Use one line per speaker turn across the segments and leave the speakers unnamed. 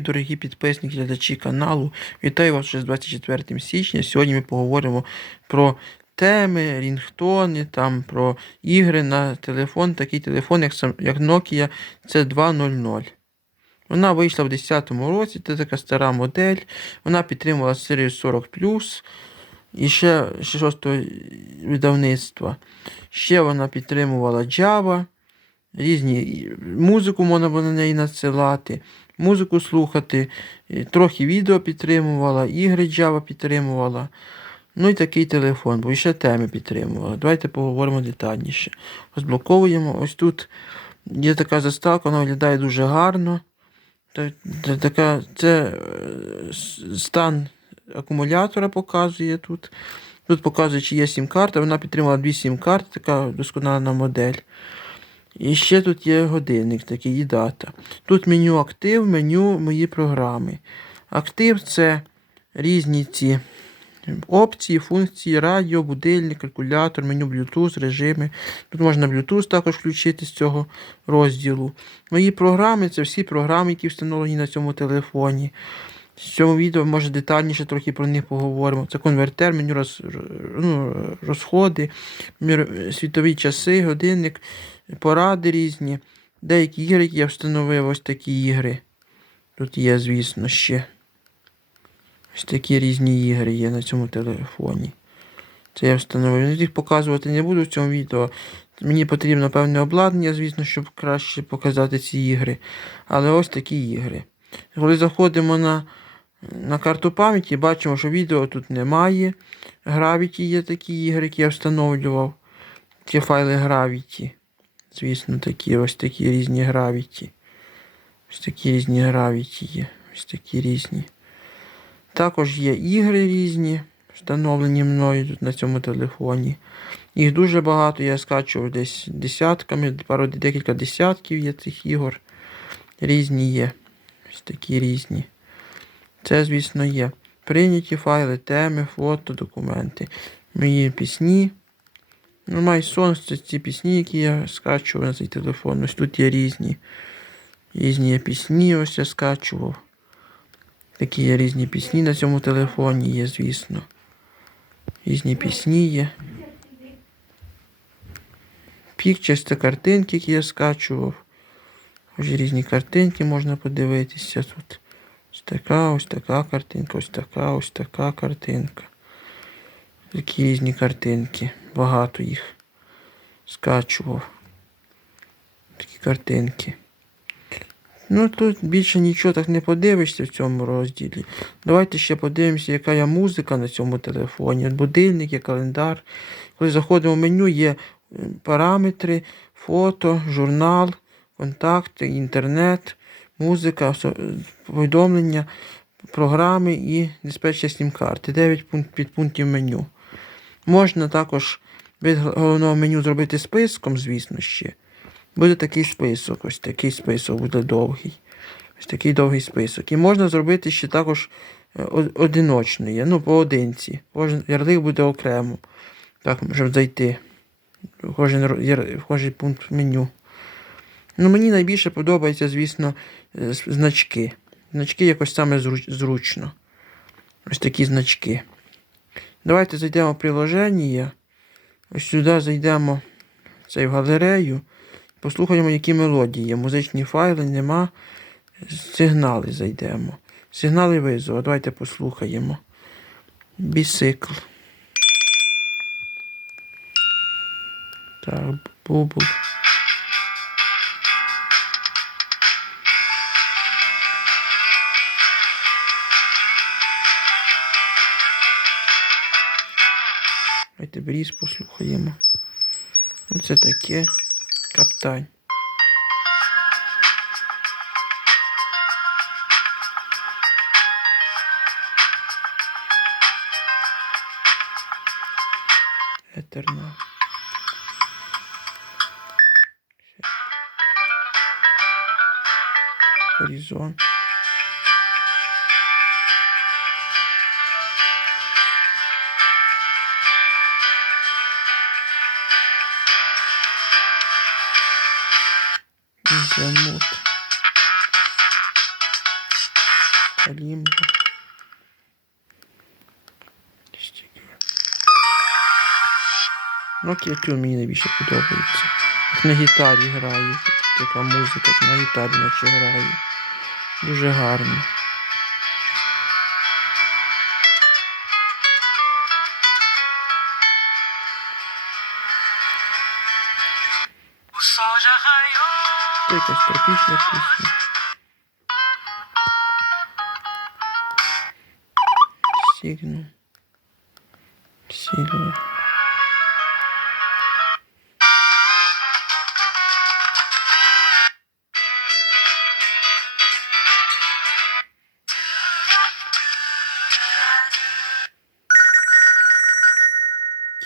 Дорогі підписники, глядачі каналу, вітаю вас вже з 24 січня. Сьогодні ми поговоримо про теми, рінгтони, там, про ігри на телефон, такий телефон, як, як Nokia C200. Вона вийшла в 2010 році, це така стара модель. Вона підтримувала серію 40 і ще, ще шостого видавництва. Ще вона підтримувала Java, різні музику можна було на неї надсилати, музику слухати, трохи відео підтримувала, ігри Java підтримувала. Ну і такий телефон, бо ще теми підтримувала. Давайте поговоримо детальніше. Розблоковуємо. Ось тут є така заставка, вона виглядає дуже гарно. Та- та- Така, це е, стан акумулятора показує тут. Тут показує, чи є сім-карта. Вона підтримала дві сім-карти, така доскональна модель. І ще тут є годинник, такий і дата. Тут меню актив, меню мої програми. Актив це різні ці опції, функції, радіо, будильник, калькулятор, меню Bluetooth, режими. Тут можна Bluetooth також включити з цього розділу. Мої програми це всі програми, які встановлені на цьому телефоні. В цьому відео може детальніше трохи про них поговоримо. Це конвертер, меню роз, ну, розходи, світові часи, годинник, поради різні. Деякі ігри, які я встановив, ось такі ігри. Тут є, звісно, ще. Ось такі різні ігри є на цьому телефоні. Це я встановив. Ну, Їх показувати не буду в цьому відео. Мені потрібно певне обладнання, звісно, щоб краще показати ці ігри. Але ось такі ігри. Коли заходимо на, на карту пам'яті, бачимо, що відео тут немає. Gravity є такі ігри, які я встановлював. Ці файли Gravity. Звісно, такі ось такі різні Gravity. Ось такі різні Gravity є. Ось такі різні. Також є ігри різні, встановлені мною тут на цьому телефоні. Їх дуже багато, я скачував десь десятками, пару декілька десятків є цих ігор. Різні є. Ось такі різні. Це, звісно, є. Прийняті файли, теми, фото, документи. Мої пісні. Ну, MySongs це ті пісні, які я скачував на цей телефон. Ось тут є різні. Різні є пісні, ось я скачував. Такі є різні пісні на цьому телефоні є, звісно. Різні пісні є. Pictures – це картинки, які я скачував. Ось різні картинки можна подивитися тут. Ось така, ось така картинка, ось така, ось така картинка. Такі різні картинки. Багато їх скачував. Такі картинки. Ну тут більше нічого так не подивишся в цьому розділі. Давайте ще подивимося, яка є музика на цьому телефоні. Будильник, є календар. Коли заходимо в меню, є е, параметри, фото, журнал, контакти, інтернет, музика, повідомлення, програми і диспетчер сім-карти. 9 пункт, підпунктів меню. Можна також від головного меню зробити списком, звісно, ще. Буде такий список, ось такий список буде довгий. Ось такий довгий список. І можна зробити ще також е, одиночний, ну, поодинці. Кожен ярлик буде окремо. Так, щоб зайти. в Кожен, в кожен пункт меню. Ну, мені найбільше подобається, звісно, значки. Значки якось саме зручно. Ось такі значки. Давайте зайдемо в приложення. Ось сюди зайдемо в цей в галерею. Послухаємо, які мелодії. Музичні файли нема. Сигнали зайдемо. Сигнали визову. Давайте послухаємо. Бісикл. Так, бубл. Давайте бріз послухаємо. Оце таке. Каптань. Етерна. Горизонт. Стікер. Nokia Tune мені найбільше подобається. Як на гітарі. Тут така музика, як на гітарі наче грає. Дуже гарно. Якась тропічна пісня. Сігну. Сільвер.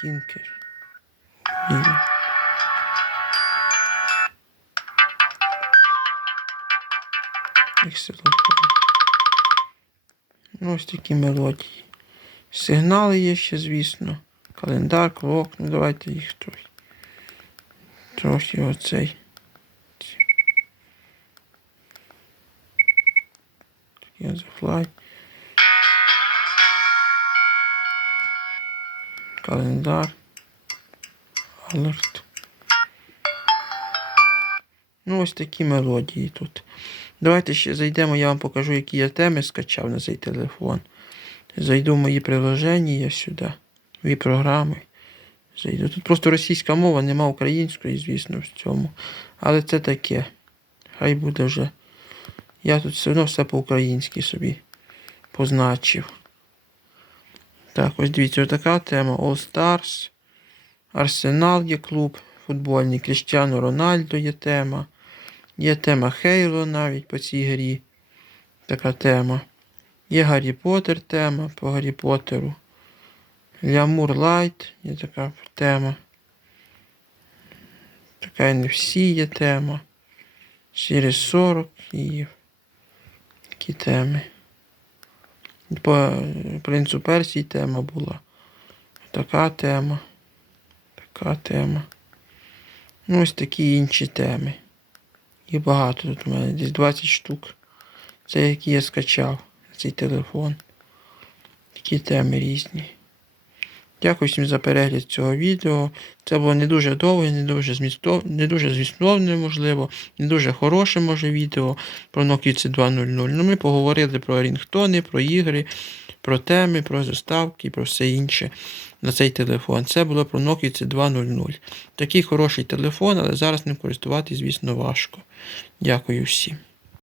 Кінкер. Ні. Ксилофон. Ну, ось такі мелодії. Сигнали є ще, звісно. Календар, клок. Ну давайте їх трохи. Трохи оцей. The fly. Календар. Алерт. Ну, ось такі мелодії тут. Давайте ще зайдемо, я вам покажу, які я теми скачав на цей телефон. Зайду в мої приложення сюди, мої програми. Зайду. Тут просто російська мова, нема української, звісно, в цьому. Але це таке. Хай буде вже. Я тут все одно все по-українськи собі позначив. Так, ось дивіться, ось така тема. All Stars. Арсенал є клуб футбольний. Кріштіану Рональдо є тема. Є тема Хейло навіть по цій грі. Така тема. Є Гаррі Поттер тема по Гаррі Поттеру. Лямур Лайт є така тема. Така NFC є тема. Series 40 і такі теми. По принцу Персії тема була. Така тема. Така тема. Ну, ось такі інші теми. Їх багато тут у мене, десь 20 штук. Це які я скачав цей телефон. Такі теми різні. Дякую всім за перегляд цього відео. Це було не дуже довге, не дуже змістов... не дуже змістовне, можливо, не дуже хороше, може, відео про Nokia C200. Ну, ми поговорили про рінгтони, про ігри, про теми, про заставки, про все інше на цей телефон. Це було про Nokia C200. Такий хороший телефон, але зараз ним користуватись, звісно, важко. Дякую всім.